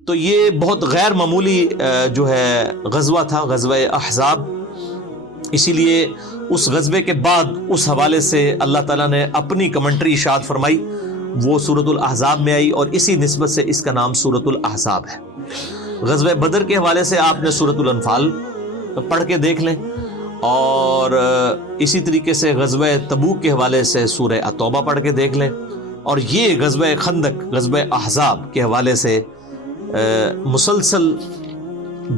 تو یہ بہت غیر معمولی جو ہے غزوہ تھا، غزوہ احزاب. اسی لیے اس غزوے کے بعد اس حوالے سے اللہ تعالیٰ نے اپنی کمنٹری ارشاد فرمائی، وہ سورۃ الاحزاب میں آئی، اور اسی نسبت سے اس کا نام سورۃ الاحزاب ہے. غزوہ بدر کے حوالے سے آپ نے سورۃ الانفال پڑھ کے دیکھ لیں، اور اسی طریقے سے غزوہ تبوک کے حوالے سے سورہ التوبہ پڑھ کے دیکھ لیں، اور یہ غزوہ خندق، غزوہ احزاب کے حوالے سے مسلسل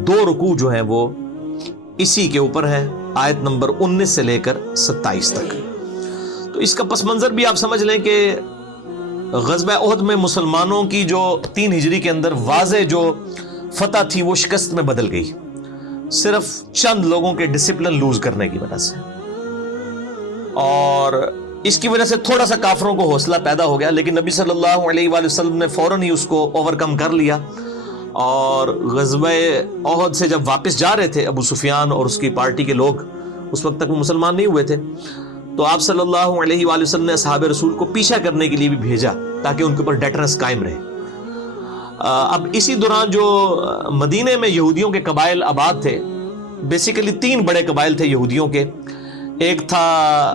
2 رکوع جو ہیں وہ اسی کے اوپر ہیں، آیت نمبر 19 سے لے کر 27 تک. تو اس کا پس منظر بھی آپ سمجھ لیں کہ غزوہ احد میں مسلمانوں کی جو 3 ہجری کے اندر واضح جو فتح تھی وہ شکست میں بدل گئی، صرف چند لوگوں کے ڈسپلن لوز کرنے کی وجہ سے، اور اس کی وجہ سے تھوڑا سا کافروں کو حوصلہ پیدا ہو گیا. لیکن نبی صلی اللہ علیہ وآلہ وسلم نے فوراً ہی اس کو اوور کم کر لیا، اور غزوہ احد سے جب واپس جا رہے تھے ابو سفیان اور اس کی پارٹی کے لوگ، اس وقت تک وہ مسلمان نہیں ہوئے تھے، تو آپ صلی اللہ علیہ وآلہ وسلم نے اصحاب رسول کو پیچھا کرنے کے لیے بھی بھیجا تاکہ ان کے اوپر ڈیٹرنس قائم رہے. اب اسی دوران جو مدینے میں یہودیوں کے قبائل آباد تھے، بیسیکلی 3 بڑے قبائل تھے یہودیوں کے. ایک تھا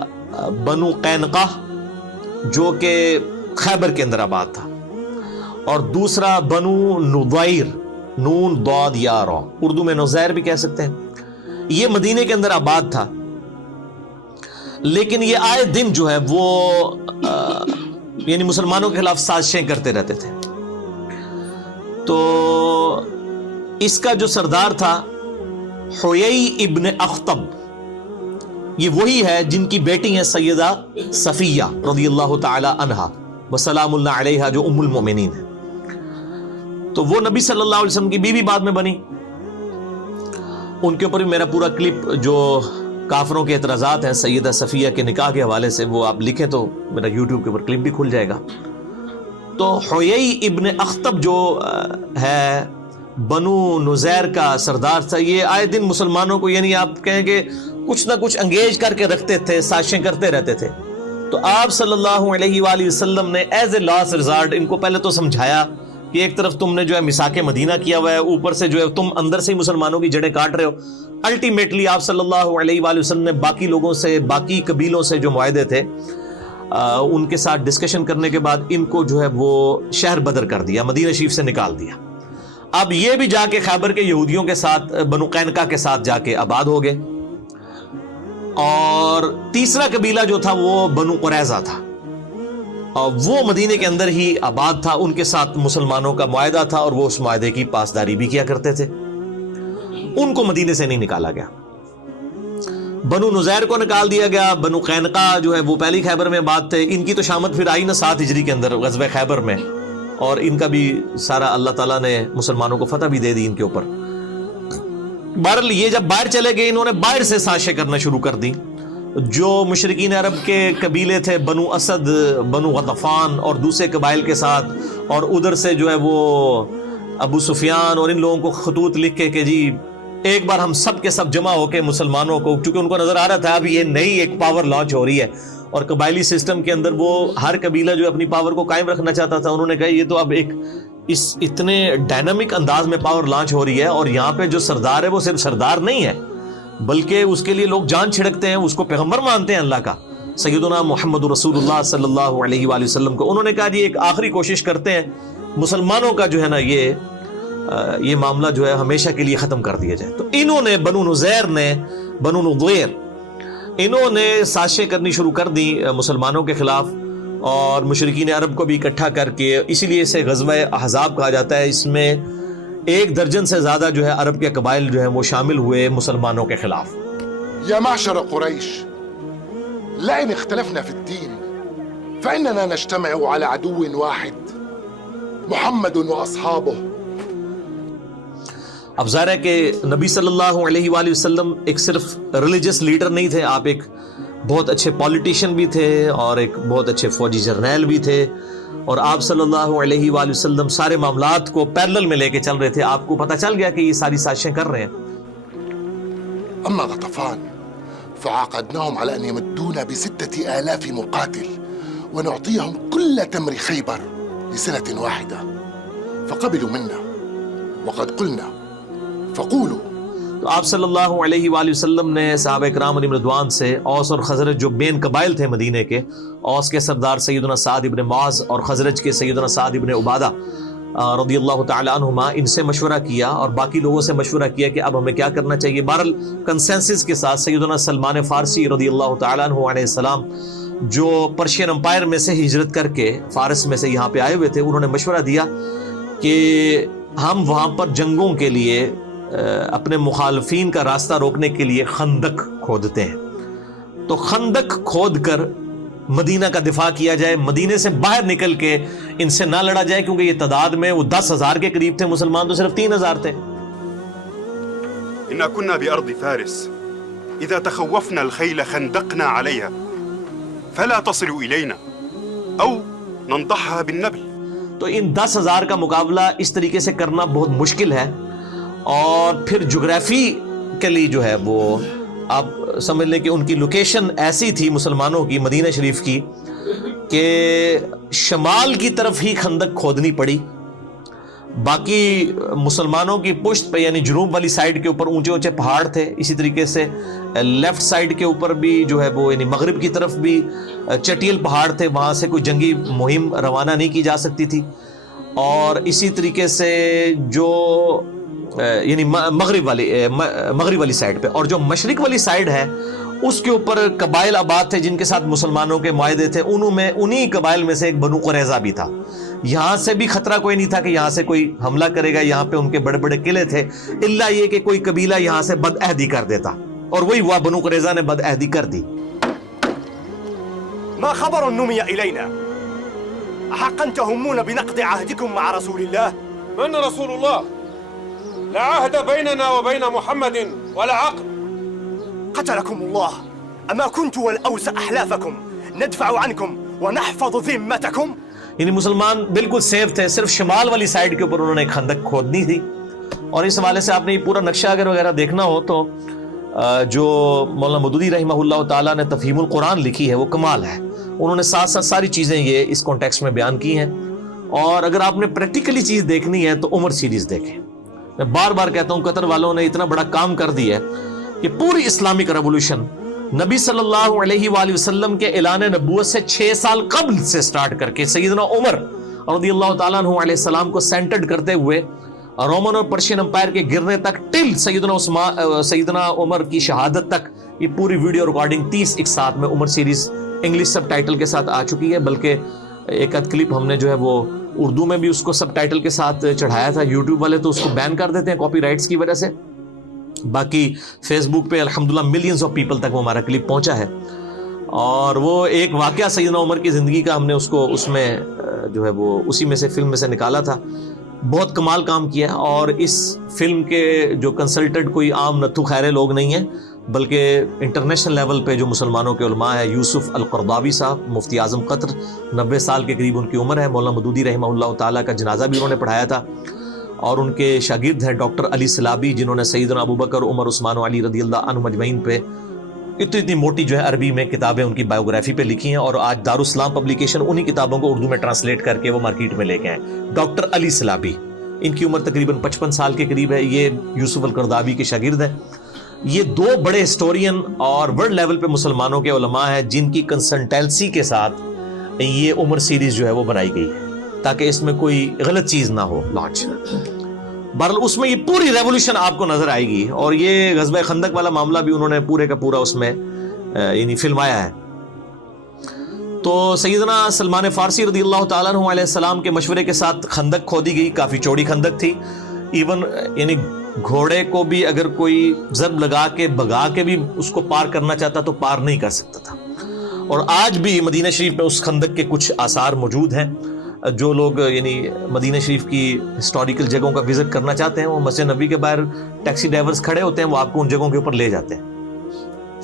بنو قینقاع جو کہ خیبر کے اندر آباد تھا، اور دوسرا بنو نضیر، نون ضاد یا را، اردو میں نزیر بھی کہہ سکتے ہیں. یہ مدینے کے اندر آباد تھا، لیکن یہ آئے دن جو ہے وہ یعنی مسلمانوں کے خلاف سازشیں کرتے رہتے تھے. تو اس کا جو سردار تھا حیی ابن اخطب، یہ وہی ہے جن کی بیٹی ہیں سیدہ صفیہ رضی اللہ تعالی عنہا وسلام اللہ علیہا، جو ام المؤمنین ہے. تو وہ نبی صلی اللہ علیہ وسلم کی بیوی بعد میں بنی. ان کے اوپر بھی میرا پورا کلپ جو کافروں کے اعتراضات ہیں سیدہ صفیہ کے نکاح کے حوالے سے، وہ آپ لکھیں تو میرا یوٹیوب کے اوپر کلپ بھی کھل جائے گا. تو حیی ابن اخطب جو ہے بنو نزیر کا سردار تھا، یہ آئے دن مسلمانوں کو یعنی آپ کہیں کہ کچھ نہ کچھ انگیج کر کے رکھتے تھے، سازشیں کرتے رہتے تھے. تو آپ صلی اللہ علیہ وآلہ وسلم نے ایز اے لاسٹ ریزارٹ ان کو پہلے تو سمجھایا کہ ایک طرف تم نے جو ہے میثاق مدینہ کیا ہوا ہے، اوپر سے جو ہے تم اندر سے ہی مسلمانوں کی جڑیں کاٹ رہے ہو. الٹیمیٹلی آپ صلی اللہ علیہ وآلہ وسلم نے باقی لوگوں سے، باقی قبیلوں سے جو معاہدے تھے ان کے ساتھ ڈسکشن کرنے کے بعد ان کو جو ہے وہ شہر بدر کر دیا، مدینہ شریف سے نکال دیا. اب یہ بھی جا کے خیبر کے یہودیوں کے ساتھ، بنو قینقاع کے ساتھ جا کے آباد ہو گئے. اور تیسرا قبیلہ جو تھا وہ بنو قریظہ تھا، اور وہ مدینے کے اندر ہی آباد تھا. ان کے ساتھ مسلمانوں کا معاہدہ تھا اور وہ اس معاہدے کی پاسداری بھی کیا کرتے تھے. ان کو مدینے سے نہیں نکالا گیا. بنو نزیر کو نکال دیا گیا. بنو قینقاع جو ہے وہ پہلی خیبر میں آباد تھے. ان کی تو شامت پھر آئی نا 7 ہجری کے اندر غزوہ خیبر میں، اور ان کا بھی سارا اللہ تعالیٰ نے مسلمانوں کو فتح بھی دے دی ان کے اوپر. بہرحال یہ جب باہر چلے گئے، انہوں نے باہر سے سازشیں کرنا شروع کر دی. جو مشرکین عرب کے قبیلے تھے، بنو اسد، بنو غطفان اور دوسرے قبائل کے ساتھ، اور ادھر سے جو ہے وہ ابو سفیان اور ان لوگوں کو خطوط لکھ کے کہ جی ایک بار ہم سب کے سب جمع ہو کے مسلمانوں کو، چونکہ ان کو نظر آ رہا تھا اب یہ نئی ایک پاور لانچ ہو رہی ہے، اور قبائلی سسٹم کے اندر وہ ہر قبیلہ جو اپنی پاور کو قائم رکھنا چاہتا تھا. انہوں نے کہا یہ تو اب ایک اس اتنے ڈائنامک انداز میں پاور لانچ ہو رہی ہے، اور یہاں پہ جو سردار ہے وہ صرف سردار نہیں ہے بلکہ اس کے لیے لوگ جان چھڑکتے ہیں، اس کو پیغمبر مانتے ہیں اللہ کا، سیدنا محمد رسول اللہ صلی اللہ علیہ وآلہ وسلم کو. انہوں نے کہا جی ایک آخری کوشش کرتے ہیں مسلمانوں کا جو ہے نا یہ معاملہ جو ہے ہمیشہ کے لیے ختم کر دیا جائے. تو انہوں نے بنو نزیر نے، بنو نضیر، انہوں نے سازشیں کرنی شروع کر دی مسلمانوں کے خلاف، اور مشرکین عرب کو بھی اکٹھا کر کے، اسی لیے اسے غزوہ احزاب کہا جاتا ہے. اس میں 1 درجن سے زیادہ جو ہے عرب کے قبائل جو ہیں وہ شامل ہوئے مسلمانوں کے خلاف. یا معشر قریش، لئن اختلفنا في الدين فإننا نجتمع على عدو واحد محمد واصحابه. اب ظاہر ہے کہ نبی صلی اللہ علیہ وآلہ وسلم ایک صرف ریلیجس لیڈر نہیں تھے، آپ ایک بہت اچھے پولیٹیشین بھی تھے اور ایک بہت اچھے فوجی جرنیل بھی تھے، اور آپ صلی اللہ علیہ وآلہ وسلم سارے معاملات کو پیرلل میں لے کے چل رہے تھے. آپ کو پتہ چل گیا کہ یہ ساری سازشیں کر رہے ہیں. اما غطفان فعاقدناهم على ان يمدونا ب6,000 مقاتل ونعطيهم كل تمر خيبر لسنة واحدة، فقبلوا منا وقد قلنا فقولوا. تو آپ صلی اللہ علیہ وآلہ وسلم نے صحابہ کرام علیہم رضوان سے اوس اور خزرج جو مین قبائل تھے مدینے کے، اوس کے سردار سیدنا سعد ابن معاذ اور خزرج کے سیدنا سعد ابن عبادہ رضی اللہ تعالی عنہما، ان سے مشورہ کیا اور باقی لوگوں سے مشورہ کیا کہ اب ہمیں کیا کرنا چاہیے. بہرحال کنسنسس کے ساتھ سیدنا سلمان فارسی رضی اللہ تعالی عنہ علیہ السلام، جو پرشین امپائر میں سے ہجرت کر کے فارس میں سے یہاں پہ آئے ہوئے تھے، انہوں نے مشورہ دیا کہ ہم وہاں پر جنگوں کے لیے اپنے مخالفین کا راستہ روکنے کے لیے خندق کھودتے ہیں. تو خندق کھود کر مدینہ کا دفاع کیا جائے، مدینے سے باہر نکل کے ان سے نہ لڑا جائے، کیونکہ یہ تعداد میں وہ 10,000 کے قریب تھے، مسلمان تو صرف 3,000 تھے. إنا كنا بأرض فارس إذا تخوفنا الخيل خندقنا عليها فلا تصل إلينا أو ننضحها بالنبل. تو ان 10,000 کا مقابلہ اس طریقے سے کرنا بہت مشکل ہے، اور پھر جغرافیکلی جو ہے وہ آپ سمجھ لیں کہ ان کی لوکیشن ایسی تھی مسلمانوں کی مدینہ شریف کی کہ شمال کی طرف ہی خندق کھودنی پڑی. باقی مسلمانوں کی پشت پہ یعنی جنوب والی سائیڈ کے اوپر اونچے اونچے پہاڑ تھے، اسی طریقے سے لیفٹ سائیڈ کے اوپر بھی جو ہے وہ یعنی مغرب کی طرف بھی چٹیل پہاڑ تھے، وہاں سے کوئی جنگی مہم روانہ نہیں کی جا سکتی تھی. اور اسی طریقے سے جو یعنی مغرب والی سائیڈ پہ، اور جو مشرق والی سائیڈ ہے اس کے اوپر قبائل آباد تھے جن کے ساتھ مسلمانوں کے معاہدے تھے. انہی قبائل میں سے ایک بنو قریظہ بھی تھا. یہاں سے بھی خطرہ کوئی نہیں تھا کہ یہاں سے کوئی حملہ کرے گا، یہاں پہ ان کے بڑے بڑے قلعے تھے، الا یہ کہ کوئی قبیلہ یہاں سے بد عہدی کر دیتا، اور وہی ہوا، بنو قریظہ نے بد عہدی کر دی. ما خبر نمي إلينا أحقا تهمون بنقض عهدكم مع رسول الله؟ من رسول الله؟ لا عهد بيننا وبين محمد ولا عقد. قتلكم الله. أما كنت والأوس أحلافكم ندفع عنكم ونحفظ ذمتكم. یعنی مسلمان بالکل سیف تھے، صرف شمال والی سائیڈ کے اوپر انہوں نے ایک خندق کھودنی تھی. اور اس حوالے سے آپ نے یہ پورا نقشہ اگر وغیرہ دیکھنا ہو تو جو مولانا مودودی رحمہ اللہ تعالیٰ نے تفہیم القرآن لکھی ہے وہ کمال ہے. انہوں نے ساتھ ساتھ ساری چیزیں یہ اس کانٹیکسٹ میں بیان کی ہیں. اور اگر آپ نے پریکٹیکلی چیز دیکھنی ہے تو عمر سیریز دیکھیں. میں بار بار کہتا ہوں قطر والوں نے اتنا بڑا کام کر دیا ہے کہ پوری اسلامک ریولوشن نبی صلی اللہ علیہ وآلہ وسلم کے اعلان نبوت سے 6 سال قبل سے سٹارٹ کر کے سیدنا عمر رضی اللہ تعالیٰ عنہ علیہ السلام کو سینٹرڈ کرتے ہوئے رومن اور پرشین امپائر کے گرنے تک ٹل سیدنا عمر کی شہادت تک، یہ پوری ویڈیو ریکارڈنگ 30 ایک ساتھ میں عمر سیریز انگلش سب ٹائٹل کے ساتھ آ چکی ہے. بلکہ ایک ادھ کلپ ہم نے جو ہے وہ اردو میں بھی اس کو سب ٹائٹل کے ساتھ چڑھایا تھا. یوٹیوب والے تو اس کو بین کر دیتے ہیں کاپی رائٹس کی وجہ سے. باقی فیس بک پہ الحمدللہ ملینز آف پیپل تک وہ ہمارا کلپ پہنچا ہے. اور وہ ایک واقعہ سیدنا عمر کی زندگی کا ہم نے اس میں جو ہے وہ اسی میں سے فلم میں سے نکالا تھا. بہت کمال کام کیا. اور اس فلم کے جو کنسلٹنٹ کوئی عام نتھو خیرے لوگ نہیں ہیں، بلکہ انٹرنیشنل لیول پہ جو مسلمانوں کے علماء ہیں، یوسف القرضاوی صاحب مفتی اعظم قطر، 90 سال کے قریب ان کی عمر ہے. مولانا مودودی رحمہ اللہ تعالیٰ کا جنازہ بھی انہوں نے پڑھایا تھا. اور ان کے شاگرد ہیں ڈاکٹر علی سلابی، جنہوں نے سیدنا ابوبکر، عمر، عثمان و علی رضی اللہ عنہم اجمعین پہ اتنی موٹی جو ہے عربی میں کتابیں ان کی بایوگرافی پہ لکھی ہیں. اور آج دارالاسلام پبلیکیشن انہی کتابوں کو اردو میں ٹرانسلیٹ کر کے وہ مارکیٹ میں لے کے ہیں. ڈاکٹر علی سلابی، ان کی عمر تقریباً 55 سال کے قریب ہے. یہ یوسف القرضاوی کے شاگرد ہیں. یہ 2 بڑے ہسٹورین اور ورلڈ لیول پہ مسلمانوں کے علماء ہیں جن کی کنسلٹنسی کے ساتھ یہ عمر سیریز جو ہے وہ بنائی گئی ہے تاکہ اس میں کوئی غلط چیز نہ ہو لانچ. بہرحال اس میں یہ پوری ریولوشن آپ کو نظر آئے گی. اور یہ غزوہ خندق والا معاملہ بھی انہوں نے پورے کا پورا اس میں یعنی فلمایا ہے. تو سیدنا سلمان فارسی رضی اللہ تعالیٰ عنہ علیہ السلام کے مشورے کے ساتھ خندق کھودی گئی. کافی چوڑی خندق تھی. ایون یعنی گھوڑے کو بھی اگر کوئی ضرب لگا کے بھگا کے بھی اس کو پار کرنا چاہتا تو پار نہیں کر سکتا تھا. اور آج بھی مدینہ شریف میں اس خندق کے کچھ آثار موجود ہیں. جو لوگ یعنی مدینہ شریف کی ہسٹوریکل جگہوں کا وزٹ کرنا چاہتے ہیں، وہ مسجد نبوی کے باہر ٹیکسی ڈرائیورز کھڑے ہوتے ہیں، وہ آپ کو ان جگہوں کے اوپر لے جاتے ہیں.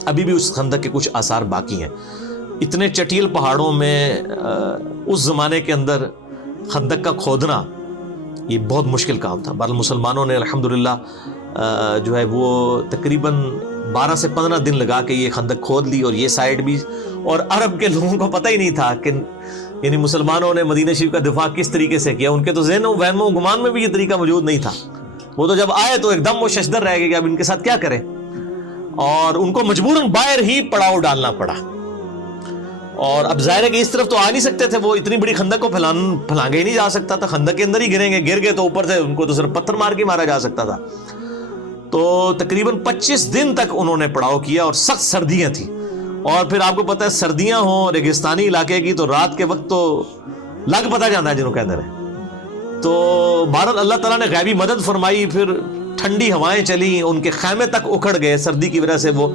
ابھی بھی اس خندق کے کچھ آثار باقی ہیں. اتنے چٹیل پہاڑوں میں اس زمانے کے اندر خندق کا کھودنا یہ بہت مشکل کام تھا. بہرحال مسلمانوں نے الحمدللہ جو ہے وہ تقریباً 12 سے 15 دن لگا کے یہ خندق کھود لی. اور یہ سائڈ بھی، اور عرب کے لوگوں کو پتہ ہی نہیں تھا کہ یعنی مسلمانوں نے مدینہ شریف کا دفاع کس طریقے سے کیا. ان کے تو ذہن و وہم و گمان میں بھی یہ طریقہ موجود نہیں تھا. وہ تو جب آئے تو ایک دم وہ ششدر رہ گئے کہ اب ان کے ساتھ کیا کریں، اور ان کو مجبوراً باہر ہی پڑاؤ ڈالنا پڑا. اور اب ظاہر ہے کہ اس طرف تو آ نہیں سکتے تھے، وہ اتنی بڑی خندق کو پھلانگے ہی نہیں جا سکتا تھا، خندق کے اندر ہی گریں گے، گر گئے تو اوپر سے ان کو تو صرف پتھر مار کے مارا جا سکتا تھا. تو تقریباً 25 دن تک انہوں نے پڑاؤ کیا، اور سخت سردیاں تھیں، اور پھر آپ کو پتہ ہے سردیاں ہوں ریگستانی علاقے کی تو رات کے وقت تو لگ پتہ جانا ہے جنہوں کے اندر ہے. تو بہرحال اللہ تعالیٰ نے غیبی مدد فرمائی، پھر ٹھنڈی ہوائیں چلی، ان کے خیمے تک اکھڑ گئے سردی کی وجہ سے. وہ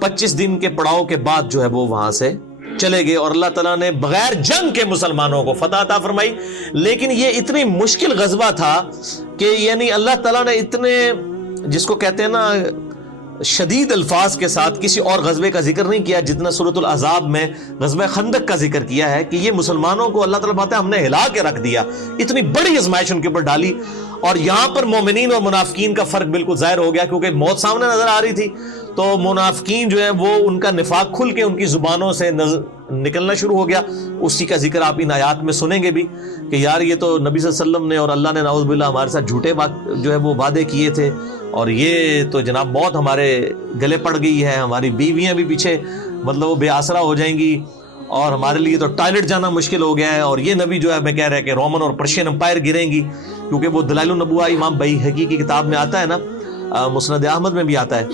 25 دن کے پڑاؤ کے بعد جو ہے وہ وہاں سے چلے گئے، اور اللہ تعالیٰ نے بغیر جنگ کے مسلمانوں کو فتح عطا فرمائی. لیکن یہ اتنی مشکل غزوہ تھا کہ یعنی اللہ تعالیٰ نے اتنے، جس کو کہتے ہیں نا، شدید الفاظ کے ساتھ کسی اور غزوے کا ذکر نہیں کیا جتنا سورۃ الاحزاب میں غزوہ خندق کا ذکر کیا ہے، کہ یہ مسلمانوں کو اللہ تعالیٰ بات ہے ہم نے ہلا کے رکھ دیا، اتنی بڑی آزمائش ان کے اوپر ڈالی. اور یہاں پر مومنین اور منافقین کا فرق بالکل ظاہر ہو گیا، کیونکہ موت سامنے نظر آ رہی تھی. تو منافقین جو ہے وہ ان کا نفاق کھل کے ان کی زبانوں سے نکلنا شروع ہو گیا. اسی کا ذکر آپ ان آیات میں سنیں گے بھی کہ یار یہ تو نبی صلی اللہ علیہ وسلم نے اور اللہ نے نعوذ باللہ ہمارے ساتھ جھوٹے جو ہے وہ وعدے کیے تھے، اور یہ تو جناب موت ہمارے گلے پڑ گئی ہے، ہماری بیویاں بھی پیچھے مطلب وہ بے آسرا ہو جائیں گی، اور ہمارے لیے تو ٹوائلٹ جانا مشکل ہو گیا ہے. اور یہ نبی جو ہے میں کہہ رہا ہے کہ رومن اور پرشین امپائر گریں گی، کیونکہ وہ دلائل النبوہ امام بیہقی کی کتاب میں آتا ہے نا، مسند احمد میں بھی آتا ہے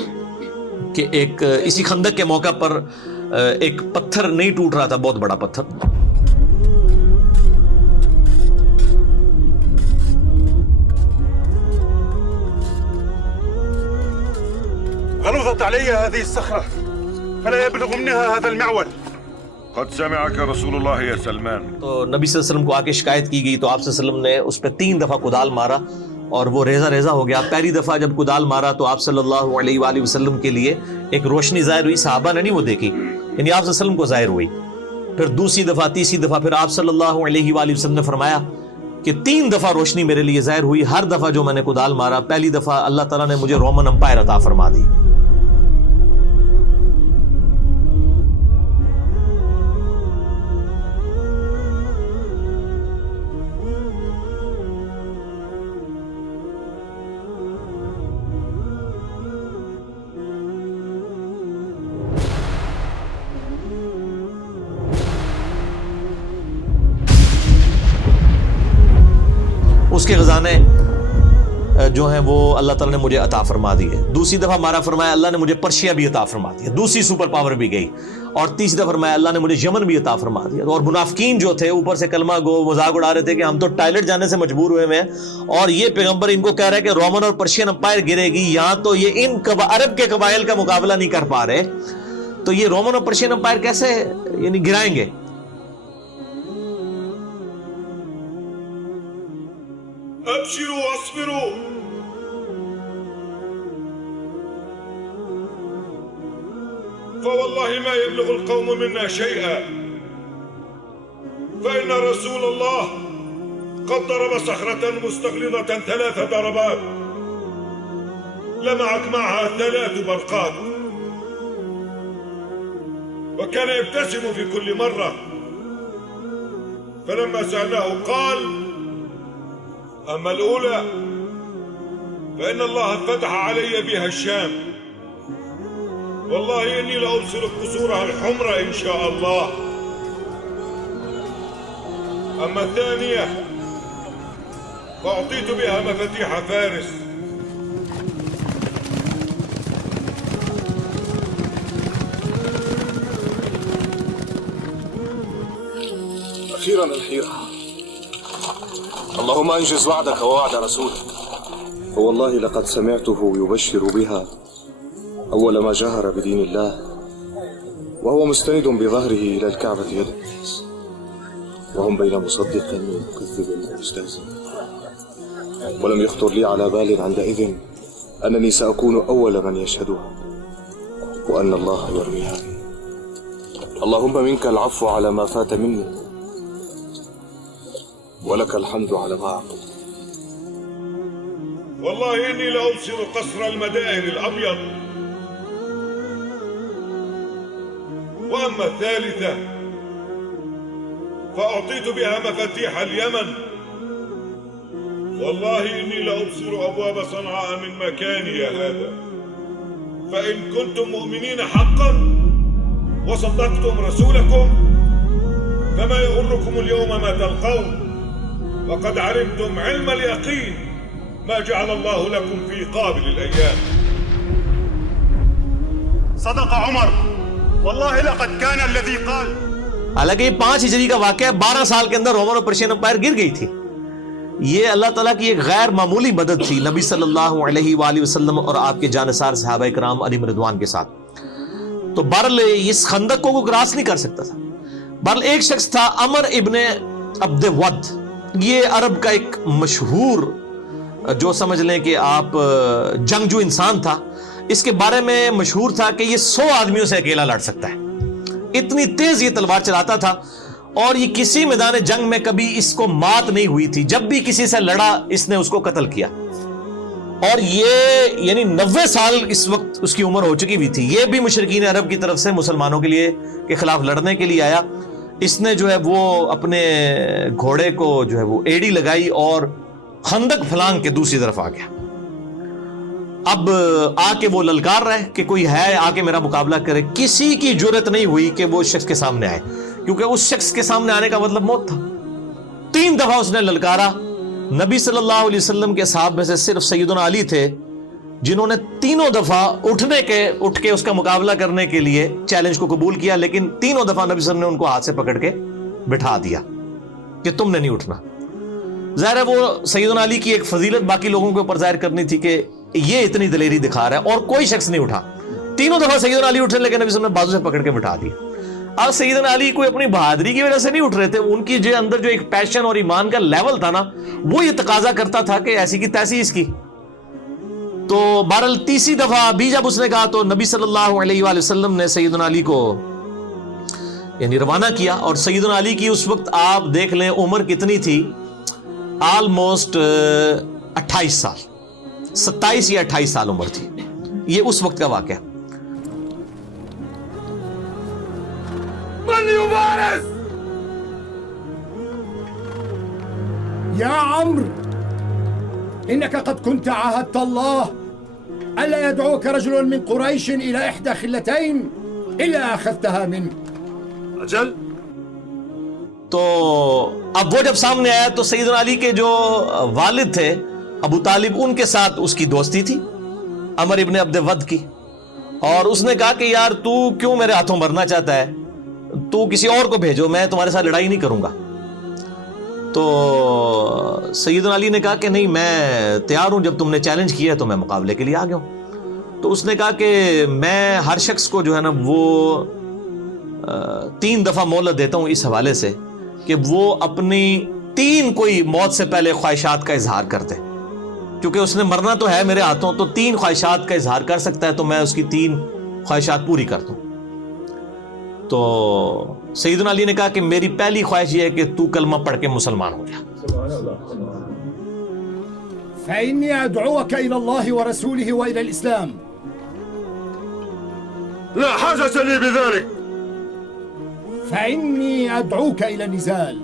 کہ ایک اسی خندق کے موقع پر ایک پتھر نہیں ٹوٹ رہا تھا، بہت بڑا پتھر. غلظت علي هذه الصخرة فلا يبلغ منها هذا المعول. قد سمعك رسول الله يا سلمان. تو نبی صلی اللہ علیہ وسلم کو آ کے شکایت کی گئی، تو آپ صلی اللہ علیہ وسلم نے اس پہ 3 دفعہ کدال مارا اور وہ ریزہ ریزہ ہو گیا. پہلی دفعہ جب کدال مارا تو آپ صلی اللہ علیہ وآلہ وسلم کے لیے ایک روشنی ظاہر ہوئی، صحابہ نے نہیں وہ دیکھی، یعنی آپ صلی اللہ علیہ وسلم کو ظاہر ہوئی. پھر دوسری دفعہ، تیسری دفعہ، پھر آپ صلی اللہ علیہ وآلہ وسلم نے فرمایا کہ 3 دفعہ روشنی میرے لیے ظاہر ہوئی، ہر دفعہ جو میں نے کدال مارا پہلی دفعہ اللہ تعالیٰ نے مجھے رومن امپائر عطا فرما دی. اس کے خزانے جو ہیں وہ اللہ تعالیٰ نے مجھے عطا فرما دیے. دوسری دفعہ مارا فرمایا اللہ نے مجھے پرشیا بھی عطا فرما دیا، دوسری سپر پاور بھی گئی. اور تیسری دفعہ فرمایا اللہ نے مجھے یمن بھی عطا فرما دیا. اور منافقین جو تھے اوپر سے کلمہ گو مذاق اڑا رہے تھے کہ ہم تو ٹائلٹ جانے سے مجبور ہوئے ہیں، اور یہ پیغمبر ان کو کہہ رہا ہے کہ رومن اور پرشین امپائر گرے گی. یہاں تو یہ ان عرب کے قبائل کا مقابلہ نہیں کر پا رہے، تو یہ رومن اور پرشین امپائر کیسے یعنی گرائیں گے؟ ابشروا واصبروا فوالله ما يبلغ القوم منا شيئا فإن رسول الله قد ضرب صخرة مستغلظة 3 ضربات لمعت معها 3 برقات وكان يبتسم في كل مرة. فلما سألناه قال أما الأولى فإن الله فتح علي بها الشام والله إني لأبصر قصورها الحمر إن شاء الله. أما الثانية فأعطيت بها مفاتيح فارس أخيرا الحيرة. اللهم أنجز وعدك ووعد رسولك. فوالله لقد سمعته يبشر بها أول ما جهر بدين الله وهو مستند بظهره إلى الكعبة يد الناس وهم بين مصدق ومكذب ومستهزئ. ولم يخطر لي على بال عندئذ أنني سأكون أول من يشهدها وأن الله يرويها. اللهم منك العفو على ما فات مني ولك الحمد على ما أعطيت. والله إني لأبصر قصر المدائن الأبيض. وأما الثالثة فأعطيت بها مفاتيح اليمن والله إني لأبصر أبواب صنعاء من مكاني هذا، فإن كنتم مؤمنين حقا وصدقتم رسولكم فما يغركم اليوم ما تلقون، وقد علمتم علم اليقين ما جعل الله لكم في قابل الأيام. صدق عمر والله لقد كان الذي قال. حالانکہ یہ 5 ہجری کا واقعہ ہے، 12 سال کے اندر رومن اور پرشین امپائر گر گئی تھی. یہ اللہ تعالیٰ کی ایک غیر معمولی مدد تھی نبی صلی اللہ علیہ وآلہ وسلم اور آپ کے جانثار صحابہ کرام علیہم رضوان کے ساتھ. تو بہرحال اس خندق کو کراس نہیں کر سکتا تھا. بہرحال ایک شخص تھا عمر ابن عبد ود، یہ عرب کا ایک مشہور جو سمجھ لیں کہ آپ جنگجو انسان تھا. اس کے بارے میں مشہور تھا کہ یہ 100 آدمیوں سے اکیلا لڑ سکتا ہے، اتنی تیز یہ تلوار چلاتا تھا، اور یہ کسی میدان جنگ میں کبھی اس کو مات نہیں ہوئی تھی. جب بھی کسی سے لڑا اس نے اس کو قتل کیا. اور یہ یعنی 90 سال اس وقت اس کی عمر ہو چکی ہوئی تھی. یہ بھی مشرکین عرب کی طرف سے مسلمانوں کے لیے کے خلاف لڑنے کے لیے آیا. اس نے جو ہے وہ اپنے گھوڑے کو جو ہے وہ ایڑی لگائی اور خندق پھلانگ کے دوسری طرف آ گیا. اب آ کے وہ للکار رہے کہ کوئی ہے آ کے میرا مقابلہ کرے. کسی کی جرت نہیں ہوئی کہ وہ شخص کے سامنے آئے، کیونکہ اس شخص کے سامنے آنے کا مطلب موت تھا. 3 دفعہ اس نے للکارا. نبی صلی اللہ علیہ وسلم کے صحابہ میں سے صرف سیدنا علی تھے جنہوں نے 3 دفعہ اٹھ کے اس کا مقابلہ کرنے کے لیے چیلنج کو قبول کیا، لیکن 3 دفعہ نبی صلی اللہ علیہ وسلم نے ان کو ہاتھ سے پکڑ کے بٹھا دیا کہ تم نے نہیں اٹھنا. ظاہر ہے وہ سیدنا علی کی ایک فضیلت باقی لوگوں کے اوپر ظاہر کرنی تھی کہ یہ اتنی دلیری دکھا رہا ہے، اور کوئی شخص نہیں اٹھا. 3 دفعہ سیدنا علی اٹھے، لیکن نبی صلی اللہ علیہ وسلم نے بازو سے پکڑ کے بٹھا دیا. اب سیدنا علی کوئی اپنی بہادری کی وجہ سے نہیں اٹھ رہے تھے، ان کی جو اندر جو ایک پیشن اور ایمان کا لیول تھا نا، وہ یہ تقاضا کرتا تھا کہ ایسی کی تیسی اس کی. تو بہرحال 3 دفعہ بھی جب اس نے کہا تو نبی صلی اللہ علیہ وآلہ وسلم نے سیدنا علی کو یعنی روانہ کیا. اور سیدنا علی کی اس وقت آپ دیکھ لیں عمر کتنی تھی، آلموسٹ 28 سال، 27 یا 28 سال عمر تھی. یہ اس وقت کا واقعہ. من يبارز؟ يا عمرو إنك قد كنت عاهدت الله ألا يدعوك رجل من قريش إلى إحدى خلتين إلا أخذتها منه. أجل. تو اب وہ جب سامنے آیا تو سیدنا علی کے جو والد تھے ابو طالب، ان کے ساتھ اس کی دوستی تھی عمر ابن عبد ود کی. اور اس نے کہا کہ یار تو کیوں میرے ہاتھوں مرنا چاہتا ہے، تو کسی اور کو بھیجو، میں تمہارے ساتھ لڑائی نہیں کروں گا. تو سیدنا علی نے کہا کہ نہیں، میں تیار ہوں، جب تم نے چیلنج کیا ہے تو میں مقابلے کے لیے آ گیا ہوں. تو اس نے کہا کہ میں ہر شخص کو جو ہے نا وہ 3 دفعہ مہلت دیتا ہوں اس حوالے سے کہ وہ اپنی 3 کوئی موت سے پہلے خواہشات کا اظہار کر دے، کیونکہ اس نے مرنا تو ہے میرے ہاتھوں، تو 3 خواہشات کا اظہار کر سکتا ہے، تو میں اس کی 3 خواہشات پوری کر دوں. تو سیدنا علی نے کہا کہ میری پہلی خواہش یہ ہے کہ تو کلمہ پڑھ کے مسلمان ہو جا. فإني أدعوك إلى الله ورسوله وإلى الإسلام. لا حاجة لي بذلك. فإني أدعوك إلى النزال.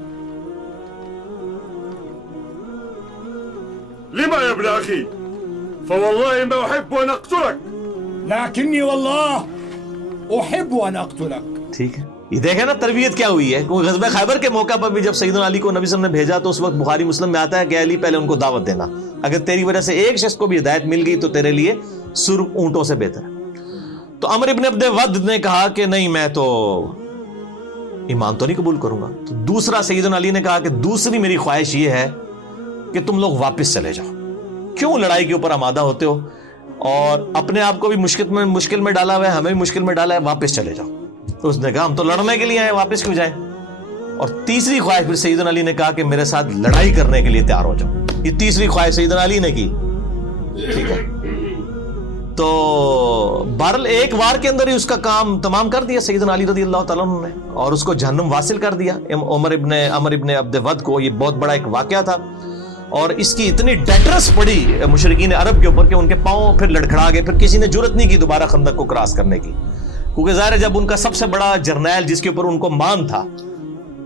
لما يا ابن أخي؟ فوالله ما أحب أن أقتلك. لكني والله أحب أن أقتلك. ٹھیک ہے، یہ دیکھیں نا تربیت کیا ہوئی ہے. غزوہ خیبر کے موقع پر بھی جب سیدنا علی کو نبی صلی اللہ علیہ وسلم نے بھیجا تو اس وقت بخاری مسلم میں آتا ہے کہ علی پہلے ان کو دعوت دینا، اگر تیری وجہ سے ایک شخص کو بھی ہدایت مل گئی تو تیرے لیے سرخ اونٹوں سے بہتر ہے. تو عمر ابن عبد ود نے کہا کہ نہیں، میں تو ایمان تو نہیں قبول کروں گا. تو دوسرا سیدنا علی نے کہا کہ دوسری میری خواہش یہ ہے کہ تم لوگ واپس چلے جاؤ. کیوں لڑائی کے اوپر آمادہ ہوتے ہو اور اپنے آپ کو بھی مشکل میں ڈالا ہوا ہے، ہمیں بھی مشکل میں ڈالا ہے، واپس چلے جاؤ. تو اس نے کہا ہم تو لڑنے کے لیے آئے، واپس کیوں جائیں. اور تیسری خواہش پھر سیدنا علی نے کہا کہ میرے ساتھ لڑائی کرنے کے لیے تیار ہو جاؤ. یہ تیسری خواہش سیدنا علی نے کی. ٹھیک ہے، تو بہرحال ایک وار کے اندر ہی اس کا کام تمام کر دیا سیدنا علی رضی اللہ تعالیٰ عنہ نے، اور اس کو جہنم واصل کر دیا عمر ابن عبد ود کو. یہ بہت بڑا ایک واقعہ تھا، اور اس کی اتنی ڈیٹرس پڑی مشرکین عرب کے اوپر کہ ان کے پاؤں پھر لڑکھڑا گئے. پھر کسی نے جرت نہیں کی دوبارہ خندق کو کراس کرنے کی، کیونکہ ظاہر ہے جب ان کا سب سے بڑا جرنیل جس کے اوپر ان کو مان تھا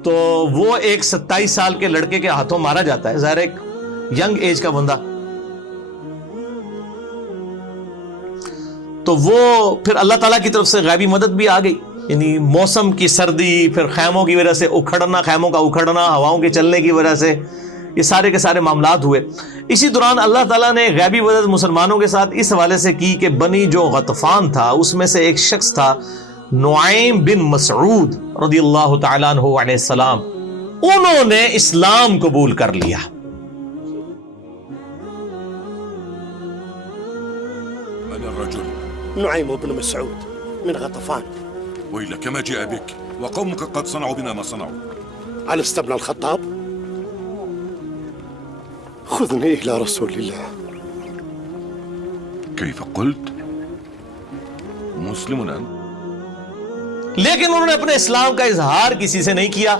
تو وہ ایک 27 سال کے لڑکے کے ہاتھوں مارا جاتا ہے. ظاہر ایک ینگ ایج کا بندہ. تو وہ پھر اللہ تعالیٰ کی طرف سے غیبی مدد بھی آ گئی. یعنی موسم کی سردی، پھر خیموں کی وجہ سے اکھڑنا، خیموں کا اکھڑنا، ہواؤں کے چلنے کی وجہ سے یہ سارے کے سارے معاملات ہوئے. اسی دوران اللہ تعالیٰ نے غیبی مدد مسلمانوں کے ساتھ اس حوالے سے کی کہ بنی جو غطفان تھا اس میں سے ایک شخص تھا نعیم بن مسعود رضی اللہ تعالیٰ عنہ علیہ السلام، انہوں نے اسلام قبول کر لیا. من الرجل؟ نعيم بن مسعود من غطفان. ويلك ما جاء بك وقومك قد صنعوا بنا ما صنعوا. ألست ابن الخطاب؟ خذني إلى رسول الله. كيف قلت؟ مسلم أنت؟ لیکن انہوں نے اپنے اسلام کا اظہار کسی سے نہیں کیا.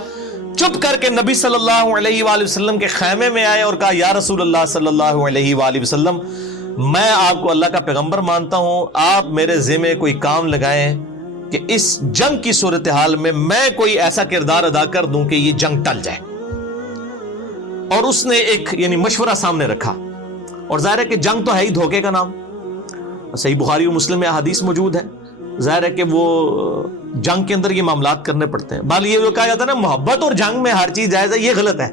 چپ کر کے نبی صلی اللہ علیہ وآلہ وسلم کے خیمے میں آئے اور کہا یا رسول اللہ صلی اللہ علیہ وآلہ وسلم، میں آپ کو اللہ کا پیغمبر مانتا ہوں، آپ میرے ذمہ کوئی کام لگائیں کہ اس جنگ کی صورتحال میں کوئی ایسا کردار ادا کر دوں کہ یہ جنگ ٹل جائے. اور اس نے ایک یعنی مشورہ سامنے رکھا. اور ظاہر ہے کہ جنگ تو ہے ہی دھوکے کا نام. صحیح بخاری و مسلم میں احادیث موجود ہے. ظاہر ہے کہ وہ جنگ کے اندر یہ معاملات کرنے پڑتے ہیں. بال یہ جو کہا جاتا ہے نا محبت اور جنگ میں ہر چیز جائز ہے، یہ غلط ہے.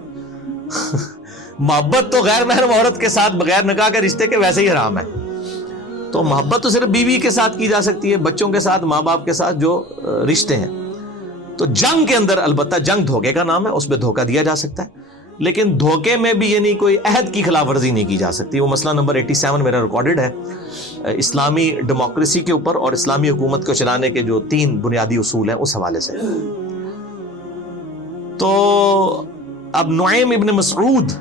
محبت تو غیر محرم عورت کے ساتھ بغیر نکاح کے رشتے کے ویسے ہی حرام ہے. تو محبت تو صرف بیوی کے ساتھ کی جا سکتی ہے، بچوں کے ساتھ، ماں باپ کے ساتھ جو رشتے ہیں. تو جنگ کے اندر البتہ جنگ دھوکے کا نام ہے، اس پہ دھوکہ دیا جا سکتا ہے، لیکن دھوکے میں بھی یعنی کوئی عہد کی خلاف ورزی نہیں کی جا سکتی. وہ مسئلہ نمبر 87 میرا ریکارڈڈ ہے اسلامی ڈیموکریسی کے اوپر اور اسلامی حکومت کو چلانے کے جو 3 بنیادی اصول ہیں اس حوالے سے. تو اب نعیم ابن مسعود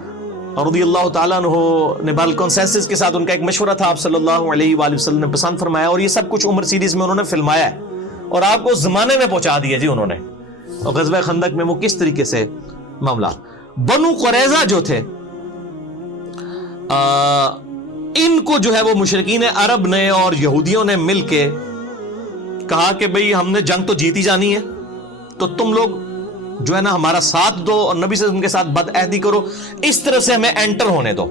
رضی اللہ تعالیٰ عنہ نے بال کنسنسس کے ساتھ، ان کا ایک مشورہ تھا، آپ صلی اللہ علیہ وآلہ وسلم نے پسند فرمایا، اور یہ سب کچھ عمر سیریز میں انہوں نے فلمایا ہے اور آپ کو اس زمانے میں پہنچا دیا جی انہوں نے. اور غزوہ خندق میں وہ کس طریقے سے معاملات. بنو قریظہ جو تھے ان کو جو ہے وہ مشرکین عرب نے اور یہودیوں نے مل کے کہا کہ بھئی ہم نے جنگ تو جیتی جانی ہے، تو تم لوگ جو ہے نا ہمارا ساتھ دو اور نبی صلی اللہ علیہ وسلم کے ساتھ بد عہدی کرو، اس طرح سے ہمیں انٹر ہونے دو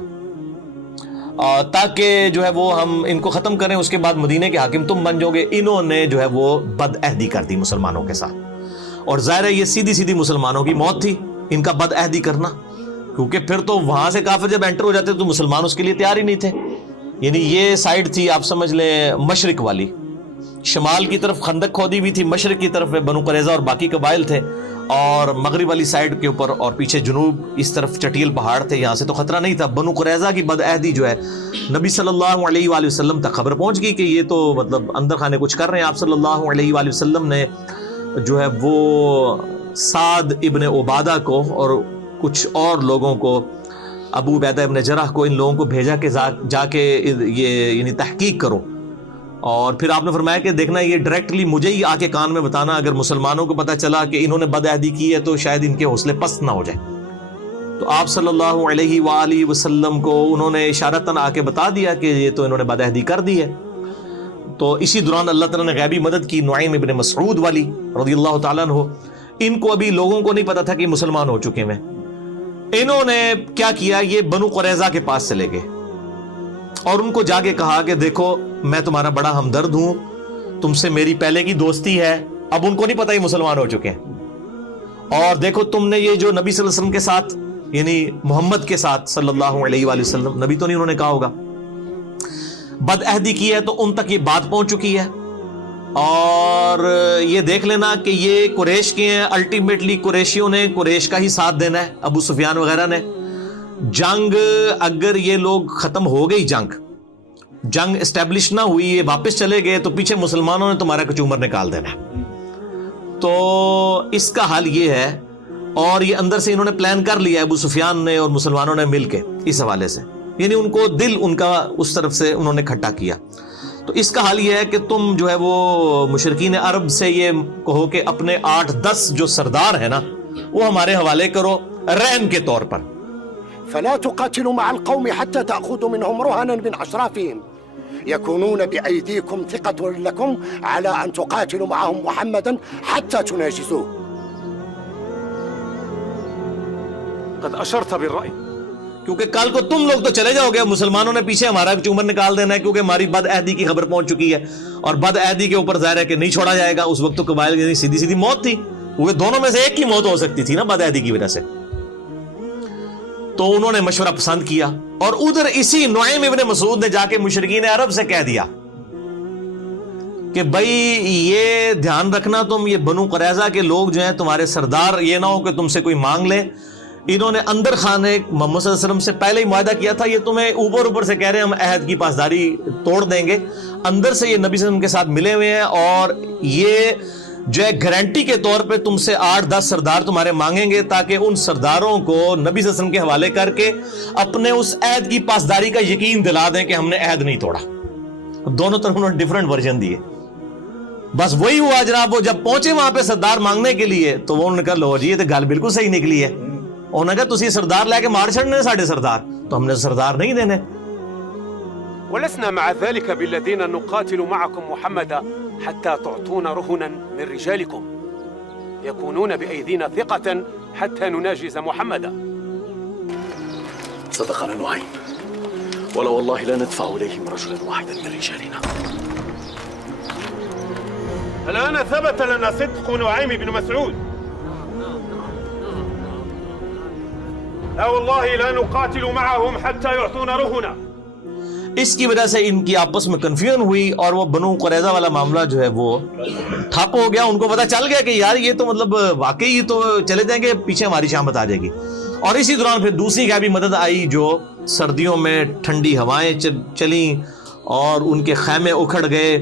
تاکہ جو ہے وہ ہم ان کو ختم کریں، اس کے بعد مدینے کے حاکم تم بن جاؤ گے. انہوں نے جو ہے وہ بد عہدی کر دی مسلمانوں کے ساتھ. اور ظاہر ہے یہ سیدھی سیدھی مسلمانوں کی موت تھی ان کا بد عہدی کرنا، کیونکہ پھر تو وہاں سے کافر جب انٹر ہو جاتے تو مسلمان اس کے لیے تیار ہی نہیں تھے. یعنی یہ سائیڈ تھی آپ سمجھ لیں مشرق والی، شمال کی طرف خندق کھودی بھی تھی، مشرق کی طرف بنو قریظہ اور باقی قبائل تھے، اور مغرب والی سائیڈ کے اوپر اور پیچھے جنوب اس طرف چٹیل پہاڑ تھے، یہاں سے تو خطرہ نہیں تھا. بنو قریظہ کی بد عہدی جو ہے نبی صلی اللہ علیہ وآلہ وسلم تک خبر پہنچ گئی کہ یہ تو مطلب اندر خانے کچھ کر رہے ہیں. آپ صلی اللہ علیہ وآلہ وسلم نے جو ہے وہ سعد ابن عبادہ کو اور کچھ اور لوگوں کو، ابو عبیدہ ابن جرح کو، ان لوگوں کو بھیجا کہ جا کے یہ یعنی تحقیق کرو. اور پھر آپ نے فرمایا کہ دیکھنا یہ ڈائریکٹلی مجھے ہی آ کے کان میں بتانا، اگر مسلمانوں کو پتہ چلا کہ انہوں نے بد عہدی کی ہے تو شاید ان کے حوصلے پست نہ ہو جائے. تو آپ صلی اللہ علیہ وآلہ وسلم کو انہوں نے اشارتاً آ کے بتا دیا کہ یہ تو انہوں نے بد عہدی کر دی ہے. تو اسی دوران اللہ تعالیٰ نے غیبی مدد کی نعیم ابن مسعود والی رضی اللہ تعالیٰ عنہ. ان کو ابھی لوگوں کو نہیں پتا تھا کہ مسلمان ہو چکے ہیں. انہوں نے کیا کیا، یہ بنو قریظہ کے پاس چلے گئے اور ان کو جا کے کہا کہ دیکھو میں تمہارا بڑا ہمدرد ہوں، تم سے میری پہلے کی دوستی ہے. اب ان کو نہیں پتا یہ مسلمان ہو چکے ہیں، اور دیکھو تم نے یہ جو نبی صلی اللہ علیہ وسلم کے ساتھ یعنی محمد کے ساتھ صلی اللہ علیہ وآلہ وسلم، نبی تو نہیں انہوں نے کہا ہوگا، بد عہدی کی ہے، تو ان تک یہ بات پہنچ چکی ہے. اور یہ دیکھ لینا کہ یہ قریش کے ہیں، الٹیمیٹلی قریشیوں نے قریش کا ہی ساتھ دینا ہے، ابو سفیان وغیرہ نے. جنگ اگر یہ لوگ ختم ہو گئی، جنگ اسٹیبلش نہ ہوئی، یہ واپس چلے گئے، تو پیچھے مسلمانوں نے تمہارا کچومر نکال دینا ہے. تو اس کا حل یہ ہے، اور یہ اندر سے انہوں نے پلان کر لیا ابو سفیان نے اور مسلمانوں نے مل کے اس حوالے سے، یعنی ان کو دل ان کا اس طرف سے انہوں نے کھٹا کیا. تو اس کا حل یہ ہے کہ تم جو ہے وہ مشرکین عرب سے یہ کہو کہ اپنے 8-10 جو سردار ہیں نا وہ ہمارے حوالے کرو رہن کے طور پر. فلا تقاتلوا مع القوم حتى تأخذوا منهم رهنا من أشرافهم يكونون بأيديكم ثقة لكم على أن تقاتلوا معهم محمدا حتى تناجزوه. قد أشرت بالرأي. کیونکہ کل کو تم لوگ تو چلے جاؤ گے, مسلمانوں نے پیچھے ہمارا چومر نکال دینا ہے, کیونکہ ہماری بد عہدی کی خبر پہنچ چکی ہے, اور بد عہدی کے اوپر ظاہر ہے کہ نہیں چھوڑا جائے گا. اس وقت تو قبائل کی سیدھی سیدھی موت تھی, کیونکہ دونوں میں سے ایک کی موت ہو سکتی تھی نا بد عہدی کی وجہ سے. تو انہوں نے مشورہ پسند کیا, اور ادھر اسی نعیم ابن مسعود نے جا کے مشرکین عرب سے کہہ دیا کہ بھائی یہ دھیان رکھنا, تم یہ بنو قریظہ کے لوگ جو ہیں تمہارے سردار, یہ نہ ہو کہ تم سے کوئی مانگ لے. انہوں نے اندر خانے محمد صلی اللہ علیہ وسلم سے پہلے ہی معاہدہ کیا تھا, یہ تمہیں اوپر سے کہہ رہے ہیں ہم عہد کی پاسداری توڑ دیں گے. اندر سے یہ نبی صلی اللہ علیہ وسلم کے ساتھ ملے ہوئے ہیں, اور یہ جو ہے گارنٹی کے طور پہ تم سے 8-10 سردار تمہارے مانگیں گے, تاکہ ان سرداروں کو نبی صلی اللہ علیہ وسلم کے حوالے کر کے اپنے اس عہد کی پاسداری کا یقین دلا دیں کہ ہم نے عہد نہیں توڑا. دونوں طرف انہوں نے ڈیفرنٹ ورژن دیے. بس وہی ہوا جناب, وہ جب پہنچے وہاں پہ سردار مانگنے کے لیے تو وہ انہوں نے کہا لو جی یہ تو گل بالکل صحیح نکلی ہے. انہوں نے کہا تسی سردار لے کے مار چھڑنے ساڑھے سردار, تو ہم نے سردار نہیں دینے. ولسنا مع ذلك بالذين نقاتل معكم محمدا حتى تعطون رهنا من رجالكم يكونون بأيدينا ثقة حتى نناجز محمدا. صدقنا نعيم ولا والله لا ندفع إليهم رجلا واحدا من رجالنا. الآن ثبت لنا صدق نعيم بن مسعود. لا والله لا نقاتل معهم حتى يعطون رهنا. اس کی وجہ سے ان کی آپس میں کنفیوژن ہوئی, اور وہ بنو قریظہ والا معاملہ جو ہے وہ ٹھپ ہو گیا. ان کو پتہ چل گیا کہ یار یہ تو مطلب واقعی تو چلے جائیں گے, پیچھے ہماری شامت آ جائے گی. اور اسی دوران پھر دوسری غیبی مدد آئی, جو سردیوں میں ٹھنڈی ہوائیں چلیں اور ان کے خیمے اکھڑ گئے,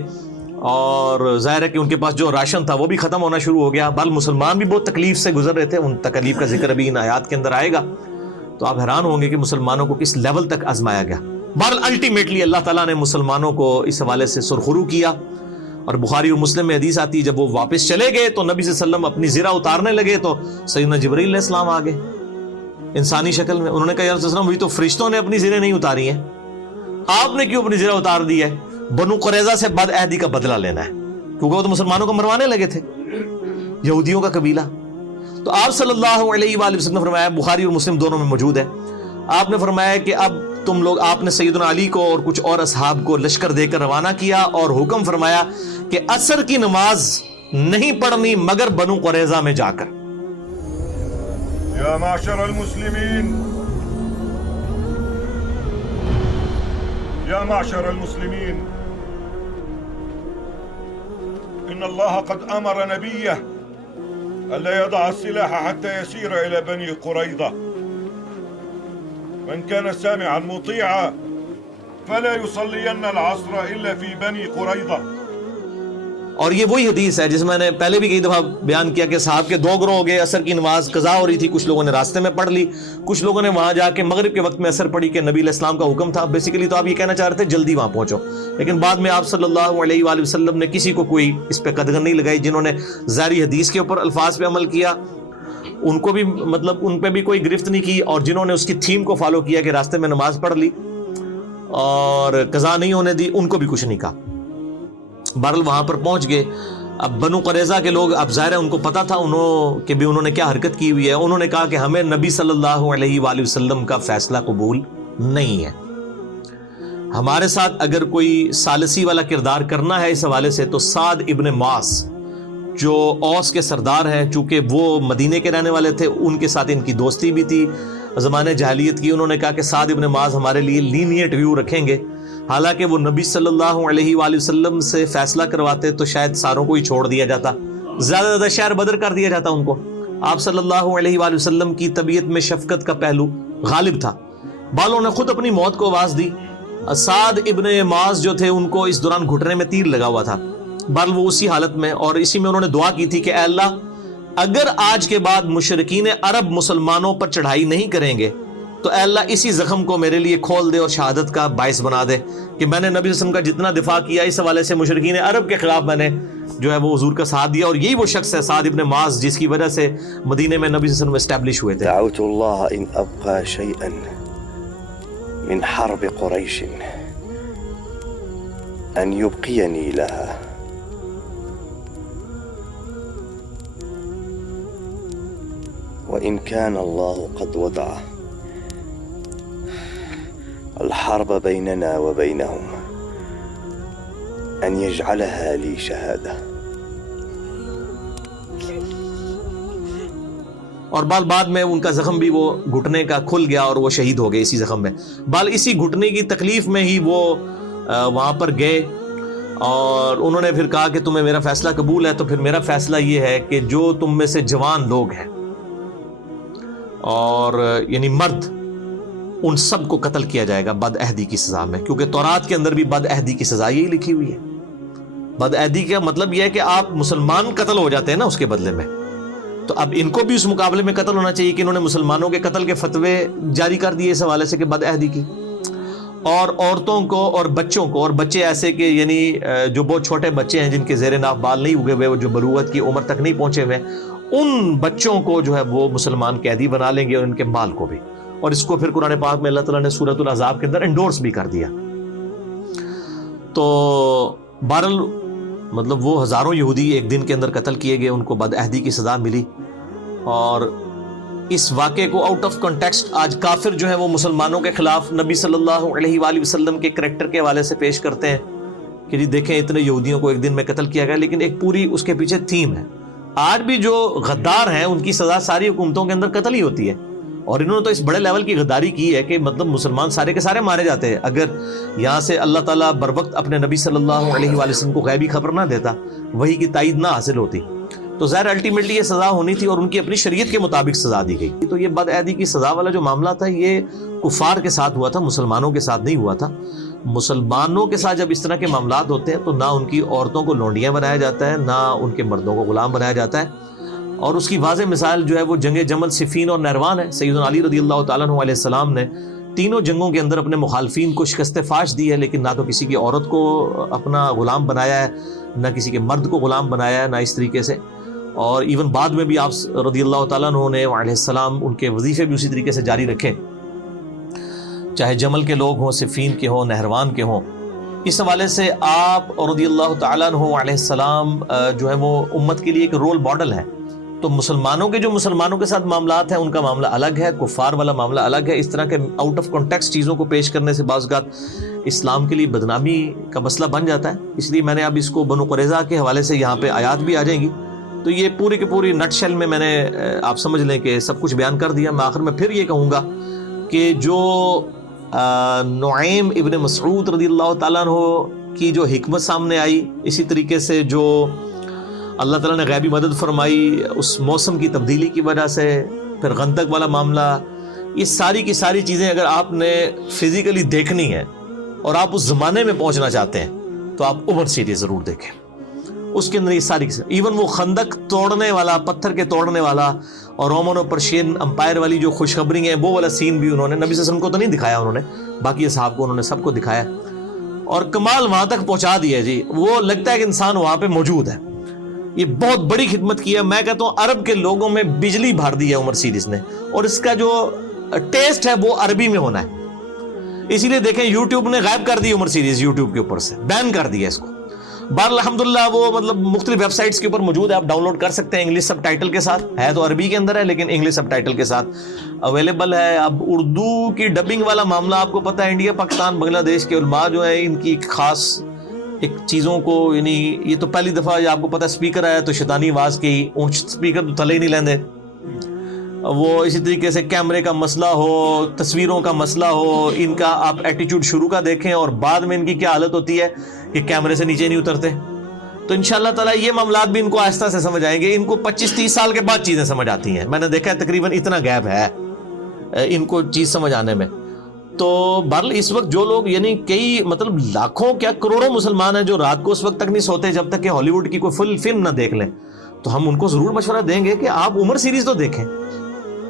اور ظاہر ہے کہ ان کے پاس جو راشن تھا وہ بھی ختم ہونا شروع ہو گیا. بل مسلمان بھی بہت تکلیف سے گزر رہے تھے, ان تکلیف کا ذکر ابھی ان آیات کے اندر آئے گا. تو آپ حیران ہوں گے کہ مسلمانوں کو کس لیول تک آزمایا گیا. بہرحال الٹیمیٹلی اللہ تعالیٰ نے مسلمانوں کو اس حوالے سے سرخرو کیا. اور بخاری اور مسلم میں حدیث آتی ہے, جب وہ واپس چلے گئے تو نبی صلی اللہ علیہ وسلم اپنی زرہ اتارنے لگے تو سیدنا جبرائیل علیہ السلام آ گئے انسانی شکل میں. انہوں نے کہا یا رسول اللہ وہی تو فرشتوں نے اپنی زرہیں نہیں اتاری ہیں, آپ نے کیوں اپنی زرہ اتار دی ہے؟ بنو قریظہ سے بد عہدی کا بدلہ لینا ہے, کیونکہ وہ تو مسلمانوں کو مروانے لگے تھے, یہودیوں کا قبیلہ. تو آپ صلی اللہ علیہ وآلہ وسلم نے فرمایا, بخاری اور مسلم دونوں میں موجود ہے, آپ نے فرمایا کہ اب تم لوگ, آپ نے سیدنا علی کو اور کچھ اور اصحاب کو لشکر دے کر روانہ کیا, اور حکم فرمایا کہ عصر کی نماز نہیں پڑھنی مگر بنو قریظہ میں جا کر. يا معشر المسلمين يا معشر المسلمين إن الله قد أمر نبيه ألا يضع السلاح حتى يسير إلى بني قريظة. من كان سامعا مطيعا فلا يصلين العصر إلا في بني قريظة. اور یہ وہی حدیث ہے جس میں نے پہلے بھی کئی دفعہ بیان کیا کہ صحاب کے 2 گروہ ہو گئے, عصر کی نماز قضا ہو رہی تھی, کچھ لوگوں نے راستے میں پڑھ لی, کچھ لوگوں نے وہاں جا کے مغرب کے وقت میں عصر پڑھی کہ نبی علیہ السلام کا حکم تھا. بیسیکلی تو آپ یہ کہنا چاہ رہے تھے جلدی وہاں پہنچو, لیکن بعد میں آپ صلی اللہ علیہ وآلہ وسلم نے کسی کو کوئی اس پہ قدغن نہیں لگائی. جنہوں نے ظاہری حدیث کے اوپر الفاظ پہ عمل کیا ان کو بھی مطلب ان پہ بھی کوئی گرفت نہیں کی, اور جنہوں نے اس کی تھیم کو فالو کیا کہ راستے میں نماز پڑھ لی اور قضا نہیں ہونے دی, ان کو بھی کچھ نہیں کہا. بہرحال وہاں پر پہنچ گئے. اب بنو قریظہ کے لوگ, اب ظاہر ہے ان کو پتا تھا انہوں نے کیا حرکت کی ہوئی ہے. انہوں نے کہا کہ ہمیں نبی صلی اللہ علیہ وآلہ وسلم کا فیصلہ قبول نہیں ہے, ہمارے ساتھ اگر کوئی ثالثی والا کردار کرنا ہے اس حوالے سے تو سعد ابن معاذ جو اوس کے سردار ہیں, چونکہ وہ مدینے کے رہنے والے تھے, ان کے ساتھ ان کی دوستی بھی تھی زمانے جاہلیت کی. انہوں نے کہا کہ سعد ابن معاذ ہمارے لیے لینیٹ ویو رکھیں گے, حالانکہ وہ نبی صلی اللہ علیہ وآلہ وسلم سے فیصلہ کرواتے تو شاید ساروں کو ہی چھوڑ دیا جاتا, زیادہ زیادہ شہر بدر کر دیا جاتا ان کو. آپ صلی اللہ علیہ وآلہ وسلم کی طبیعت میں شفقت کا پہلو غالب تھا. بالوں نے خود اپنی موت کو آواز دی. سعد ابن معاذ جو تھے ان کو اس دوران گھٹنے میں تیر لگا ہوا تھا, بہرحال وہ اسی حالت میں, اور اسی میں انہوں نے دعا کی تھی کہ اے اللہ اگر آج کے بعد مشرکین عرب مسلمانوں پر چڑھائی نہیں کریں گے تو اے اللہ اسی زخم کو میرے لیے کھول دے اور شہادت کا باعث بنا دے کہ میں نے نبی صلی اللہ علیہ وسلم کا جتنا دفاع کیا اس حوالے سے مشرکین عرب کے خلاف میں نے جو ہے وہ حضور کا ساتھ دیا. اور یہی وہ شخص ہے سعد ابن معاذ جس کی وجہ سے مدینے میں نبی صلی اللہ علیہ وسلم اسٹیبلش ہوئے تھے. دعوت اللہ ان ابقى شيئا من حرب قریش ان يبقيني لها وإن كان الله قد وضعه الحرب بيننا وبينهم أن يجعلها لي شهادة. اور بعد میں ان کا زخم بھی وہ گھٹنے کا کھل گیا اور وہ شہید ہو گئے اسی زخم میں. اسی گھٹنے کی تکلیف میں ہی وہ وہاں پر گئے اور انہوں نے پھر کہا کہ تمہیں میرا فیصلہ قبول ہے، تو پھر میرا فیصلہ یہ ہے کہ جو تم میں سے جوان لوگ ہیں اور یعنی مرد، ان سب کو قتل کیا جائے گا بد عہدی کی سزا میں، کیونکہ تورات کے اندر بھی بد عہدی کی سزا یہی لکھی ہوئی ہے. بد عہدی کا مطلب یہ ہے کہ آپ مسلمان قتل ہو جاتے ہیں نا اس کے بدلے میں، تو اب ان کو بھی اس مقابلے میں قتل ہونا چاہیے کہ انہوں نے مسلمانوں کے قتل کے فتوے جاری کر دیے اس حوالے سے کہ بد عہدی کی. اور عورتوں کو اور بچوں کو، اور بچے ایسے کہ یعنی جو بہت چھوٹے بچے ہیں جن کے زیر ناف بال نہیں اگے ہوئے، جو بلوغت کی عمر تک نہیں پہنچے ہوئے، ان بچوں کو جو ہے وہ مسلمان قیدی بنا لیں گے اور ان کے مال کو بھی. اور اس کو پھر قرآن پاک میں اللہ تعالیٰ نے سورۃ الاحزاب کے اندر انڈورس بھی کر دیا. تو بہرحال مطلب وہ ہزاروں یہودی ایک دن کے اندر قتل کیے گئے، ان کو بد عہدی کی سزا ملی. اور اس واقعے کو آؤٹ آف کنٹیکسٹ آج کافر جو ہیں وہ مسلمانوں کے خلاف نبی صلی اللہ علیہ وآلہ وسلم کے کریکٹر کے حوالے سے پیش کرتے ہیں کہ جی دیکھیں اتنے یہودیوں کو ایک دن میں قتل کیا گیا، لیکن ایک پوری اس کے پیچھے تھیم ہے. آج بھی جو غدار ہیں ان کی سزا ساری حکومتوں کے اندر قتل ہی ہوتی ہے، اور انہوں نے تو اس بڑے لیول کی غداری کی ہے کہ مطلب مسلمان سارے کے سارے مارے جاتے ہیں. اگر یہاں سے اللہ تعالیٰ بر وقت اپنے نبی صلی اللہ علیہ وآلہ وسلم کو غیبی خبر نہ دیتا، وحی کی تائید نہ حاصل ہوتی، تو ظاہر الٹیمیٹلی یہ سزا ہونی تھی اور ان کی اپنی شریعت کے مطابق سزا دی گئی. تو یہ بد عہدی کی سزا والا جو معاملہ تھا یہ کفار کے ساتھ ہوا تھا، مسلمانوں کے ساتھ نہیں ہوا تھا. مسلمانوں کے ساتھ جب اس طرح کے معاملات ہوتے ہیں تو نہ ان کی عورتوں کو لونڈیاں بنایا جاتا ہے، نہ ان کے مردوں کو غلام بنایا جاتا ہے. اور اس کی واضح مثال جو ہے وہ جنگ جمل، صفین اور نہروان ہے. سیدنا علی رضی اللہ تعالیٰ عنہ علیہ السلام نے تینوں جنگوں کے اندر اپنے مخالفین کو شکست فاش دی ہے، لیکن نہ تو کسی کی عورت کو اپنا غلام بنایا ہے، نہ کسی کے مرد کو غلام بنایا ہے، نہ اس طریقے سے. اور ایون بعد میں بھی آپ رضی اللہ تعالیٰ عنہ نے علیہ السلام ان کے وظیفے بھی اسی طریقے سے جاری رکھے، چاہے جمل کے لوگ ہوں، صفین کے ہوں، نہروان کے ہوں. اس حوالے سے آپ رضی اللہ تعالیٰ عنہ علیہ السلام جو ہے وہ امت کے لیے ایک رول ماڈل ہے. تو مسلمانوں کے جو مسلمانوں کے ساتھ معاملات ہیں ان کا معاملہ الگ ہے، کفار والا معاملہ الگ ہے. اس طرح کے آؤٹ آف کانٹیکسٹ چیزوں کو پیش کرنے سے بعض اوقات اسلام کے لیے بدنامی کا مسئلہ بن جاتا ہے. اس لیے میں نے اب اس کو بنو قریظہ کے حوالے سے یہاں پہ آیات بھی آ جائیں گی، تو یہ پوری کی پوری نٹ شیل میں نے آپ سمجھ لیں کہ سب کچھ بیان کر دیا. میں آخر میں پھر یہ کہوں گا کہ جو نعیم ابن مسعود رضی اللہ تعالیٰ عنہ کی جو حکمت سامنے آئی، اسی طریقے سے جو اللہ تعالیٰ نے غیبی مدد فرمائی اس موسم کی تبدیلی کی وجہ سے، پھر خندق والا معاملہ، یہ ساری کی ساری چیزیں اگر آپ نے فزیکلی دیکھنی ہے اور آپ اس زمانے میں پہنچنا چاہتے ہیں تو آپ عمر سیریز ضرور دیکھیں. اس کے اندر یہ ساری ایون وہ خندق توڑنے والا، پتھر کے توڑنے والا اور رومن اور پرشین امپائر والی جو خوشخبری ہیں وہ والا سین بھی انہوں نے نبی صلی اللہ علیہ وسلم کو تو نہیں دکھایا، انہوں نے باقی اصحاب کو انہوں نے سب کو دکھایا اور کمال وہاں تک پہنچا دیا. جی وہ لگتا ہے کہ انسان وہاں پہ موجود ہے. یہ بہت بڑی خدمت کی ہے. میں کہتا ہوں عرب کے لوگوں میں بجلی بھر دی ہے عمر سیریز نے، اور اس کا جو ٹیسٹ ہے وہ عربی میں ہونا ہے. اسی لیے دیکھیں یوٹیوب نے غائب کر دی عمر سیریز، یوٹیوب کے اوپر سے بین کر دیا اس کو. بہر الحمدللہ وہ مطلب مختلف ویب سائٹس کے اوپر موجود ہے، آپ ڈاؤن لوڈ کر سکتے ہیں انگلش سب ٹائٹل کے ساتھ. ہے تو عربی کے اندر ہے لیکن انگلش سب ٹائٹل کے ساتھ اویلیبل ہے. اب اردو کی ڈبنگ والا معاملہ آپ کو پتہ ہے، انڈیا پاکستان بنگلہ دیش کے علماء جو ہیں ان کی ایک خاص ایک چیزوں کو، یعنی یہ تو پہلی دفعہ آپ کو پتہ اسپیکر آیا تو شیطانی آواز کی اونچ اسپیکر تو تھلے ہی نہیں لیندے. وہ اسی طریقے سے کیمرے کا مسئلہ ہو، تصویروں کا مسئلہ ہو، ان کا آپ ایٹیچیوڈ شروع کا دیکھیں اور بعد میں ان کی کیا حالت ہوتی ہے کہ کیمرے سے نیچے نہیں اترتے. تو انشاءاللہ تعالیٰ یہ معاملات بھی ان کو آہستہ سے سمجھ آئیں گے. ان کو 25-30 سال کے بعد چیزیں سمجھ آتی ہیں. میں نے دیکھا ہے تقریباً اتنا گیپ ہے ان کو چیز سمجھ آنے میں. تو بہرحال اس وقت جو لوگ یعنی کئی مطلب لاکھوں کیا کروڑوں مسلمان ہیں جو رات کو اس وقت تک نہیں سوتے جب تک کہ ہالی ووڈ کی کوئی فل فلم نہ دیکھ لیں، تو ہم ان کو ضرور مشورہ دیں گے کہ آپ عمر سیریز تو دیکھیں.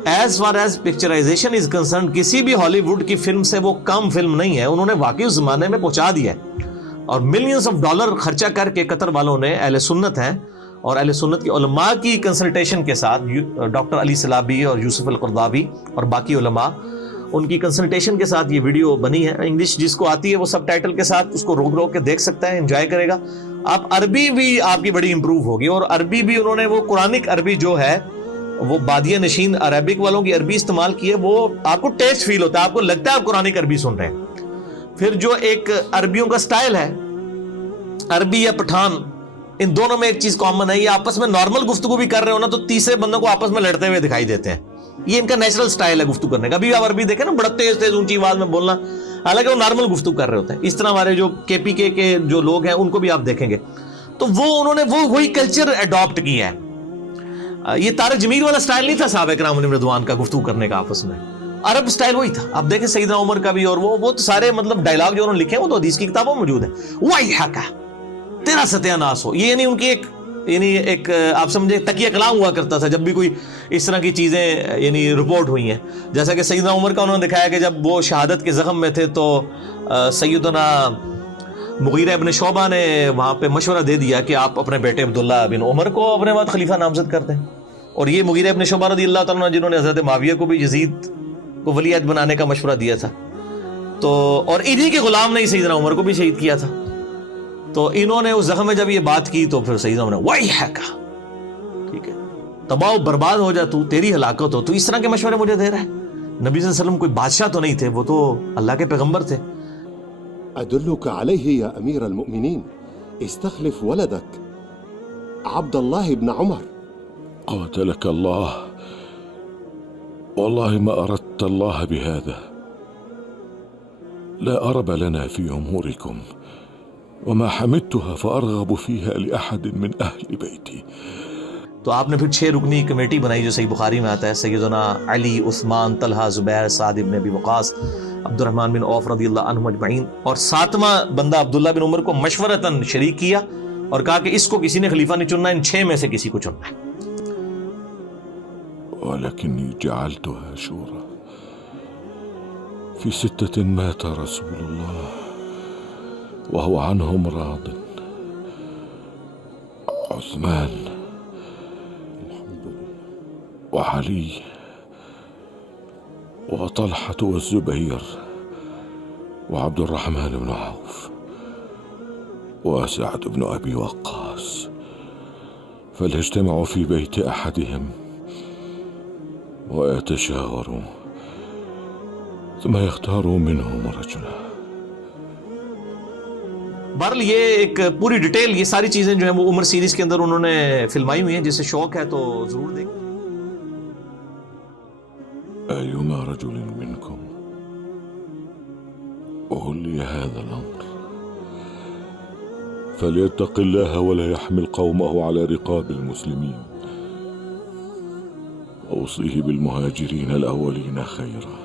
As far as picturisation is concerned کسی بھی ہالی ووڈ کی فلم سے وہ کم فلم نہیں ہے. انہوں نے واقعی اس زمانے میں پہنچا دیا ہے اور ملینز آف ڈالر خرچہ کر کے قطر والوں نے اہل سنت ہیں اور اہل سنت کے علماء کی کنسلٹیشن کے ساتھ ڈاکٹر علی سلابی اور یوسف القرضاوی اور باقی علماء ان کی کنسلٹیشن کے ساتھ یہ ویڈیو بنی ہے. انگلش جس کو آتی ہے وہ سب ٹائٹل کے ساتھ اس کو روک کے دیکھ سکتا ہے، انجوائے کرے گا. آپ عربی بھی آپ کی بڑی امپروو ہوگی، اور عربی بھی انہوں نے وہ قرآنک عربی جو ہے وہ بادیہ نشین عربک والوں کی عربی استعمال کی ہے، وہ آپ کو ٹیسٹ فیل ہوتا ہے، آپ کو لگتا ہے آپ قرآنک عربی سن رہے ہیں. پھر جو ایک عربیوں کا سٹائل ہے، عربی یا پٹھان، ان دونوں میں ایک چیز کامن ہے، یہ آپس میں نارمل گفتگو بھی کر رہے ہو نا تو تیسرے بندوں کو آپس میں لڑتے ہوئے دکھائی دیتے ہیں. یہ ان کا نیچرل سٹائل ہے گفتگو کرنے کا. ابھی آپ عربی دیکھیں نا، بڑا تیز تیز اونچی آواز میں بولنا، حالانکہ وہ نارمل گفتگو کر رہے ہوتے ہیں. اس طرح ہمارے جو کے پی کے جو لوگ ہیں ان کو بھی آپ دیکھیں گے تو انہوں نے وہی کلچر اڈاپٹ کیا ہے. یہ طارق جمیل والا سٹائل نہیں تھا صحابہ کرام علیہم رضوان کا گفتگو کرنے کا آپس میں، عرب سٹائل وہی تھا. آپ دیکھیں سیدنا عمر کا بھی، اور وہ تو سارے مطلب ڈائلاگ جو انہوں نے لکھے ہیں وہ تو حدیث کی کتابوں میں موجود ہے. وَيْحَكَ تیرا ستیہ ناس ہو. یہ یعنی ان کی ایک آپ سمجھے تکیہ کلام ہوا کرتا تھا جب بھی کوئی اس طرح کی چیزیں یعنی رپورٹ ہوئی ہیں. جیسا کہ سیدنا عمر کا انہوں نے دکھایا کہ جب وہ شہادت کے زخم میں تھے تو سیدنا مغیرہ ابن شعبہ نے وہاں پہ مشورہ دے دیا کہ آپ اپنے بیٹے عبداللہ بن عمر کو اپنے بعد خلیفہ نامزد کر دیں. اور یہ مغیرہ ابن شعبہ رضی اللہ تعالیٰ عنہ جنہوں نے حضرت معاویہ کو بھی یزید کو ولی عہد بنانے کا مشورہ دیا تھا، تو اور انہی کے غلام نے سیدنا عمر کو بھی شہید کیا تھا. تو انہوں نے اس زخم میں جب یہ بات کی تو پھر سیدنا عمر نے وَيْحَكَ، ٹھیک ہے تباہ و برباد ہو جا تو، تیری ہلاکت ہو، تو اس طرح کے مشورے مجھے دے رہا ہے. نبی صلی اللہ علیہ وسلم کوئی بادشاہ تو نہیں تھے، وہ تو اللہ کے پیغمبر تھے. أدلك عليه يا أمير المؤمنين، استخلف ولدك عبد الله بن عمر. قاتلك الله، والله ما أردت الله بهذا. لا أرب لنا في أموركم، وما حمدتها فأرغب فيها لأحد من أهل بيتي. تو آپ نے پھر 6 رکنی کمیٹی بنائی جو صحیح بخاری میں آتا ہے، سیدنا علی، عثمان، طلحہ، زبیر، سعد بن ابی وقاص، عبد الرحمن بن عوف رضی اللہ عنہم اجمعین، اور 7واں بندہ عبداللہ بن عمر کو مشورتاً شریک کیا اور کہا کہ اس کو کسی نے خلیفہ نہیں چننا، ان 6 میں سے کسی کو چننا ہے. ولكني جعلتها شورى. في 6 مات رسول الله وهو عنهم راض، عثمان وعلي وطلحة والزبير وعبد الرحمن بن عوف وسعد بن أبي وقاص، فليجتمعوا في بيت أحدهم ويتشاوروا ثم يختاروا منهم رجلا. بہرحال یہ ایک پوری ڈیٹیل، یہ ساری چیزیں جو ہیں وہ عمر سیریز کے اندر انہوں نے فلمائی ہوئی ہیں، جسے شوق ہے تو ضرور دیکھیں. أيما رجل منكم ولي هذا الأمر فليتق الله ولا يحمل قومه على رقاب المسلمين، أوصيه بالمهاجرين الأولين خيرا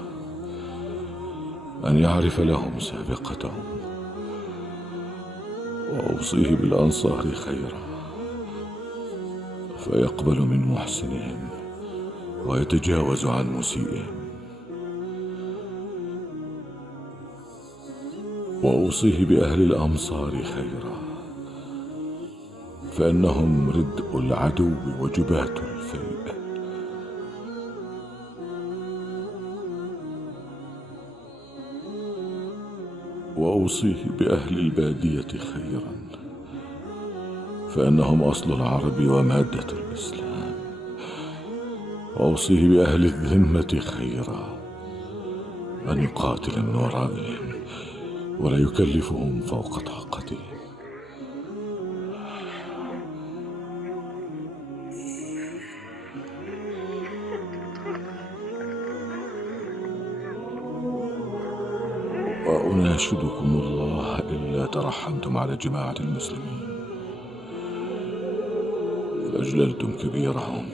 أن يعرف لهم سابقتهم، وأوصيه بالأنصار خيرا فيقبل من محسنهم ويتجاوز عن مسيئهم، وأوصيه بأهل الأمصار خيرا فإنهم ردء العدو وجبات الفيء، وأوصيه بأهل البادية خيرا فإنهم أصل العرب ومادة الإسلام، وأوصيه بأهل الذمة خيرا أن يقاتل من ورائهم ولا يكلفهم فوق طاقتهم. وأناشدكم الله إلا ترحمتم على جماعة المسلمين فأجللتم كبيرهم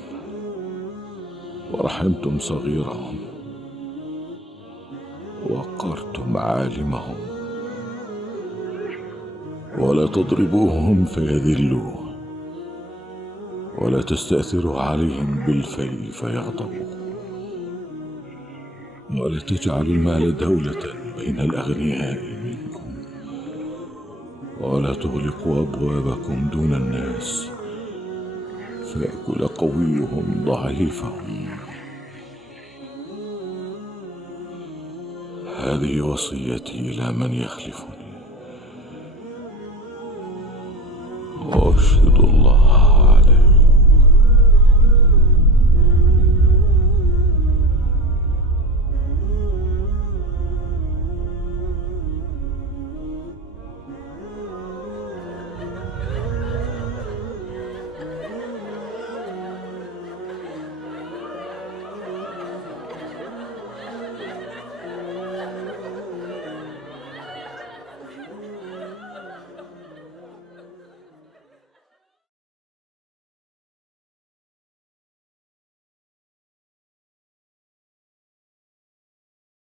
ورحمتم صغيرهم ووقرتم عالمهم، ولا تضربوهم فيذلوا ولا تستأثروا عليهم بالفيء فيغضبوا، ولا تجعلوا المال دولة بين الأغنياء منكم، ولا تغلقوا أبوابكم دون الناس فيأكل قويهم ضعيفهم. هذه وصيتي إلى من يخلفني، وأشهد الله عليه.